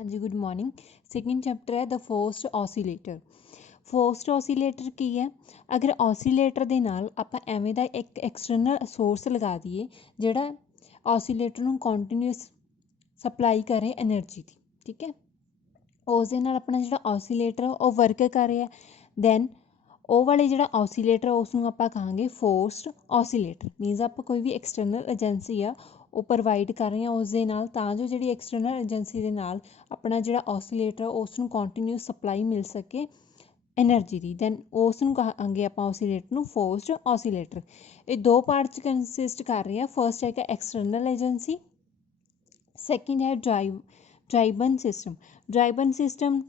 हाँ जी, good morning. Second chapter है the forced oscillator. Forced oscillator ਕੀ ਹੈ? ਅਗਰ ऑसीलेटर ਦੇ ਨਾਲ ਆਪਾਂ ਐਵੇਂ ਦਾ ਇੱਕ ਐਕਸਟਰਨਲ ਸੋਰਸ ਲਗਾ ਦਈਏ ਜਿਹੜਾ ऑसीलेटर ਨੂੰ ਕੰਟੀਨਿਊਸ ਸਪਲਾਈ ਕਰੇ એનર્ਜੀ ਦੀ, ਠੀਕ ਹੈ। ਉਸ ਦੇ ਨਾਲ ਆਪਣਾ ਜਿਹੜਾ ऑसीलेटर ਉਹ ਵਰਕ ਕਰ ਰਿਹਾ, ਦੈਨ ਉਹ ਵਾਲੇ ਜਿਹੜਾ ऑसीलेटर ਉਸ ਨੂੰ ਆਪਾਂ ਕਹਾਂਗੇ ਫੋਰਸਡ ऑसीलेटर। ਮੀਨਸ ਆਪਾਂ ਕੋਈ ਵੀ ਐਕਸਟਰਨਲ ਏਜੰਸੀ ਆ ਉਹ ਪ੍ਰੋਵਾਈਡ ਕਰ ਰਹੇ ਹਾਂ ਉਸ ਦੇ ਨਾਲ, ਤਾਂ ਜੋ ਜਿਹੜੀ ਐਕਸਟਰਨਲ ਏਜੰਸੀ ਦੇ ਨਾਲ ਆਪਣਾ ਜਿਹੜਾ ऑसीलेटर ਉਸ ਨੂੰ ਕੰਟੀਨਿਊਸ ਸਪਲਾਈ ਮਿਲ ਸਕੇ एनर्जी दी, दैन उस कहांगे आप ऑसीलेटर नूं फोर्स्ड ऑसीलेटर। ये दो पार्ट च कंसिस्ट कर रहे हैं। फर्स्ट है एक्सटर्नल एजेंसी, सैकेंड है driven system. Driven system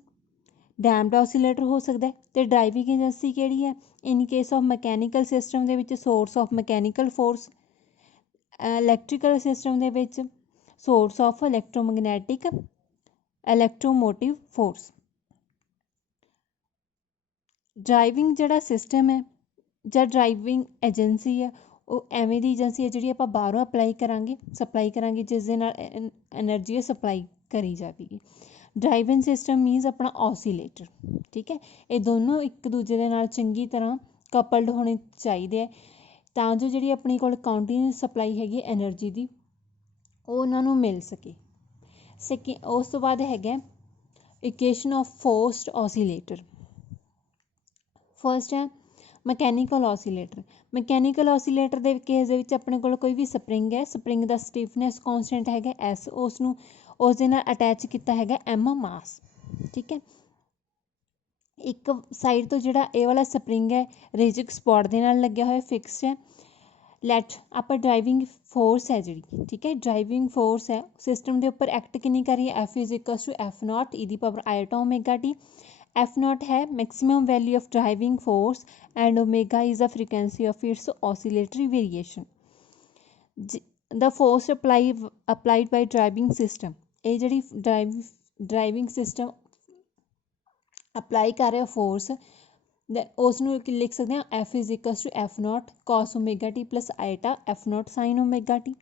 damped oscillator हो सकता है, तो ड्राइविंग एजेंसी किहड़ी है? In case of mechanical system दे विच source of mechanical force, electrical system दे विच source of electromagnetic electromotive force. Driving जिहड़ा सिस्टम है ਜਾਂ ਡਰਾਈਵਿੰਗ ਏਜੰਸੀ ਹੈ ਉਹ ਐਵੇਂ ਦੀ ਏਜੰਸੀ ਹੈ ਜਿਹੜੀ ਆਪਾਂ ਬਾਹਰੋਂ ਸਪਲਾਈ ਕਰਾਂਗੇ ਜਿਸ ਦੇ ਨਾਲ એનર્ਜੀ ਸਪਲਾਈ ਕਰੀ ਜਾਵੇਗੀ। ਡਰਾਈਵਿੰਗ ਸਿਸਟਮ ਮੀਨਸ ਆਪਣਾ ऑसीलेटर, ਠੀਕ ਹੈ। ਇਹ ਦੋਨੋਂ ਇੱਕ ਦੂਜੇ ਦੇ ਨਾਲ ਚੰਗੀ ਤਰ੍ਹਾਂ ਕਪਲਡ ਹੋਣੇ ਚਾਹੀਦੇ ਹੈ ਤਾਂ ਜੋ ਜਿਹੜੀ ਆਪਣੀ ਕੋਲ ਕੰਟੀਨਿਊਸ ਸਪਲਾਈ ਹੈਗੀ એનર્ਜੀ ਦੀ ਉਹ ਉਹਨਾਂ ਨੂੰ ਮਿਲ ਸਕੇ। ਉਸ ਤੋਂ ਬਾਅਦ ਹੈਗਾ equation of forced oscillator. First है मैकेनिकल ऑसीलेटर। मैकेनिकल ऑसीलेटर के केस दे विच अपने कोल कोई भी स्प्रिंग है, स्प्रिंग का स्टिफनेस कॉन्सटेंट है एस, उसनूं उस दे नाल अटैच किया है एम मास, ठीक है। एक साइड तो जिहड़ा ये वाला स्प्रिंग है रिजिड स्पॉट दे नाल लग्या होया फिक्स है। लैट आप ड्राइविंग फोर्स है जी, ठीक है, ड्राइविंग फोर्स है सिस्टम के उपर एक्ट कितनी कर रही है? F is equals to F naught E the power iota omega T. F naught है maximum value of driving force and omega is the frequency of its oscillatory variation. The force applied by driving system, ये जी driving system apply कर रहा force उसनूं लिख सकते हैं f is equals to F naught cos omega t plus iota f naught sine omega t,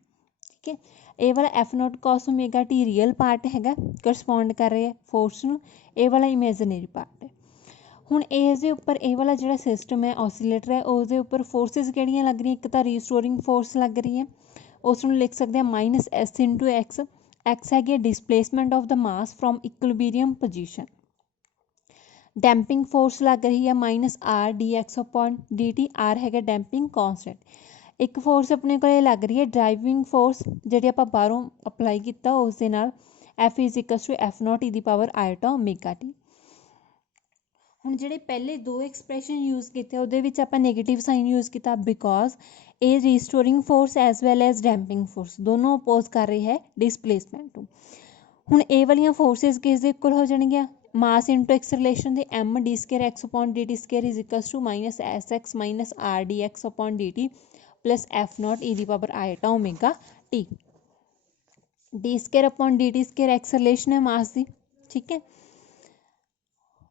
ठीक है। ये वाला f naught cos omega t real part हैगा करस्पॉन्ड कर रहे हैं फोर्स नूं, ये वाला इमेजनरी पार्ट है। हुण इस दे उपर ये वाला जिहड़ा सिस्टम है ऑसीलेटर है उस दे उपर फोर्सिस किहड़ियां लग रही? एक तो रीस्टोरिंग फोर्स लग रही है, उसनूं लिख सकते हैं minus S into X. X हैगी displacement of the mass from equilibrium position. Damping force लग रही है minus R D x upon D T, R है डैंपिंग कॉन्सटेंट। एक फोर्स अपने को लग रही है ड्राइविंग फोर्स जी आप बाहरों अप्लाई किया उस दे नाल f is equals to F naught E the power iota omega t. हुण जिहड़े पहले दो एक्सप्रैशन यूज़ किए उहदे विच आपां नैगेटिव साइन यूज़ किया because a restoring force as well as damping force दोनों अपोज कर रही है डिसप्लेसमेंट टू। हुण ए वालियां फोर्सिस किस दे इक्वल हो जाणगियां? मास इंटू एक्सलेशन दे M D square x upon D T square is equals to minus S X minus R D x upon D T plus F naught E the power iota omega T. D square upon D T square acceleration है mass दी, ठीक है।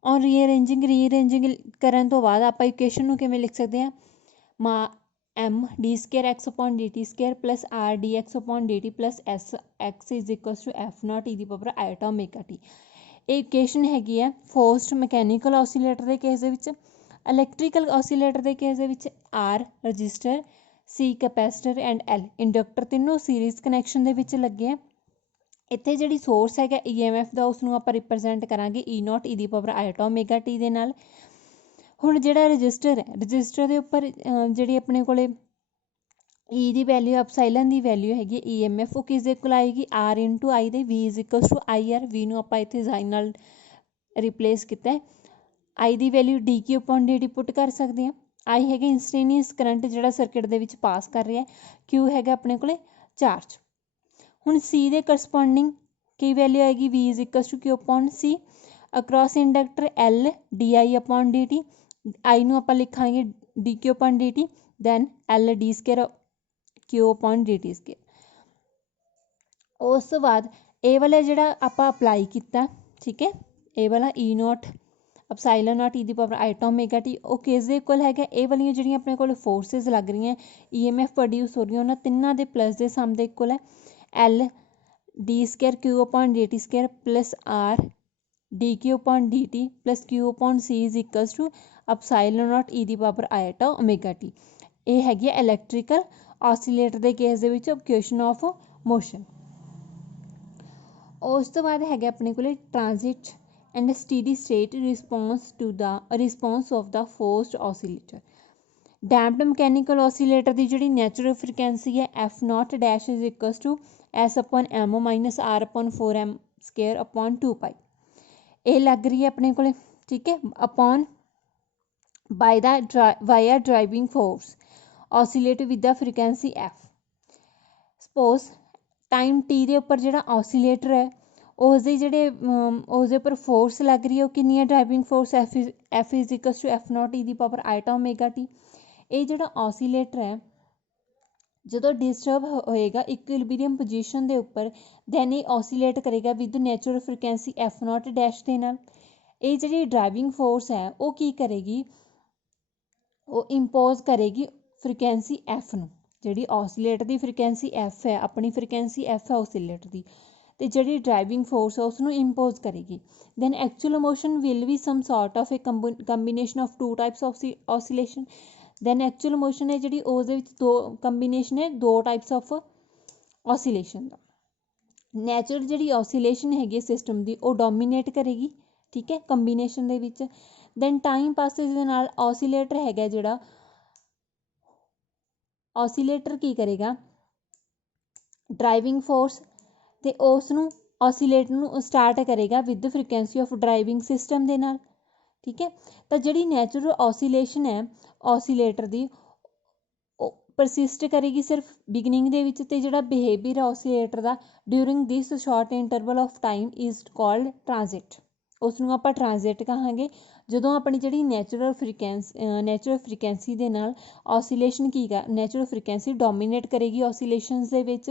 और rearranging करन तो बाद आप equation नूं किवें लिख सकते हैं? मा m D square x upon D T square plus r D x upon D T plus s x is equals to F naught E the power iota omega t. ये इक्वेशन हैगी है forced mechanical oscillator के case दे विच। Electrical oscillator के case दे विच r resistor, c capacitor and l inductor तीनों सीरीज़ कनैक्शन दे विच लगे हैं। इत्थे जिहड़ी सोर्स है ई एम एफ का उसनूं आपां रिप्रजेंट करांगे ई नॉट ई दी पावर आयोटा ओमेगा टी दे नाल। हुण जिहड़ा रजिस्टर है रजिस्टर दे उपर जिहड़ी अपने कोले ई दी वैल्यू एप्सिलॉन दी वैल्यू हैगी ई एम एफ वो किस दे कोल आएगी? आर इंटू आई दे V is equals to I R. V नूं आपां इत्थे साइन नाल रिप्लेस किया है। आई दी value D Q upon D T put कर सकते हैं। आई है इंस्टेनियस करंट जिहड़ा सर्किट दे विच पास कर रहा है। क्यू है अपने कोले चार्ज। हुण सी दे करस्पॉन्डिंग की वैल्यू आएगी V is equals to Q upon C across inductor L D I upon D T. I नूं आपां लिखांगे D Q upon D T then L D square Q upon D T square. उस तो बाद ए वाला जिहड़ा आपां अप्लाई किया, ठीक है, ए वाला ई नॉट एप्सिलॉन नॉट ई दी पावर आयोटा ओमेगा टी वो किस दे इक्वल है? ये वाली जिहड़ियां अपने कोल फोर्सिस लग रही हैं ई एम एफ प्रोड्यूस हो रही हैं उन्होंने तिन्हों के प्लस के सम के इक्वल है। L D square Q upon D T square plus r d Q upon D T plus q upon c is equals to epsilon naught E the power iota omega t. ਇਹ ਹੈਗੀ ਹੈ electrical ਆਸੀਲੇਟਰ ਦੇ case ਦੇ ਵਿੱਚ equation of motion. ਉਸ ਤੋਂ ਬਾਅਦ ਹੈਗਾ ਆਪਣੇ ਕੋਲੇ transient and steady state response of ਦਾ forced oscillator. Damped mechanical oscillator ਦੀ ਜਿਹੜੀ ਨੈਚੁਰਲ ਫ੍ਰੀਕੁਐਂਸੀ ਹੈ F naught dash is equals to S upon M minus R upon 4m square upon 2π। ਇਹ ਲੱਗ ਰਹੀ ਹੈ ਆਪਣੇ ਕੋਲੇ, ਠੀਕ ਹੈ, upon via driving force oscillate with the frequency F. Suppose time T के उपर जो ऑसीलेटर है उसके जोड़े उसके उपर फोर्स लग रही है वो कितनी है driving force f is equals to F naught E the power iota omega t. ये जो ऑसीलेटर है जो डिस्टर्ब होएगा इक्विलिब्रियम पोजीशन के उपर दैन ये ऑसीलेट करेगा with natural frequency F not dash के नाल। ये जी ड्राइविंग फोर्स है वो की करेगी, वो इंपोज करेगी फ्रीकुएंसी एफ नूं। जिहड़ी ऑसीलेटर की फ्रीकुएंसी एफ है, अपनी फ्रीकुएंसी एफ है ऑसीलेटर की, तो जिहड़ी ड्राइविंग फोर्स है उसनूं इंपोज करेगी। Then actual motion will be some sort of a combination of two types of oscillation. Then actual motion है जिहड़ी उसदे विच दो कंबीनेशन है दो टाइप्स ऑफ ऑसीलेशन दा। नैचुरल जिहड़ी ऑसीलेशन हैगी सिस्टम की वो डोमीनेट करेगी, ठीक है, कंबीनेशन दे विच। दैन टाइम पासिस दे नाल ऑसीलेटर हैगा जिहड़ा ऑसीलेटर की करेगा ड्राइविंग फोर्स तो उसनूं ऑसीलेटर नूं स्टार्ट करेगा with the frequency of driving system दे नाल, ठीक है। तो जिहड़ी नैचुरल ऑसीलेशन है ऑसीलेटर की परसिस्ट करेगी सिर्फ बिगनिंग दे विच, ते जिहड़ा बिहेवियर ऑसीलेटर का during this short interval of time is called transient. उसनूं आपां ट्रांजिट कहांगे ਜਦੋਂ ਆਪਣੀ ਜਿਹੜੀ ਨੈਚੁਰਲ ਫ੍ਰੀਕੁਐਂਸੀ ਦੇ ਨਾਲ ऑसीलेशन की नैचुरल फ्रीकुएंसी डोमीनेट करेगी ऑसीलेशनस ਦੇ ਵਿੱਚ।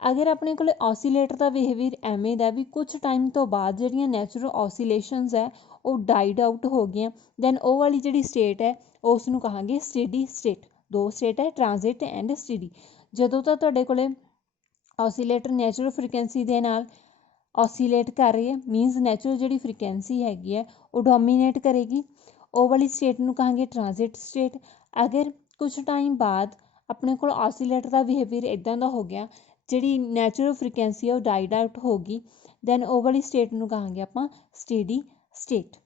अगर अपने को ऑसीलेटर का बिहेवियर एवें ਦਾ भी कुछ टाइम तो बाद ਜਿਹੜੀਆਂ नैचुरल ऑसीलेशनस है वो डाइड आउट हो गई, दैन वो वाली ਜਿਹੜੀ स्टेट है उसनूं कहांगे स्टेडी स्टेट। दो स्टेट है ट्रांजिट एंड स्टेडी। ਜਦੋਂ ਤਾਂ ਤੁਹਾਡੇ ਕੋਲੇ ऑसीलेटर नैचुरल फ्रीकुएंसी ਦੇ ਨਾਲ ऑसीलेट कर रही है मीनस नैचुरल जिहड़ी फ्रीकुएंसी हैगी है वो डोमीनेट करेगी, वो वाली स्टेट नूं कहांगे ट्रांजिट स्टेट। अगर कुछ टाइम बाद अपने को ऑसीलेटर का बिहेवियर इदां दा हो गया जिहड़ी नैचुरल फ्रीकुएंसी है वो डाइड आउट होगी, दैन वो वाली स्टेट नूं कहांगे आपां स्टेडी स्टेट।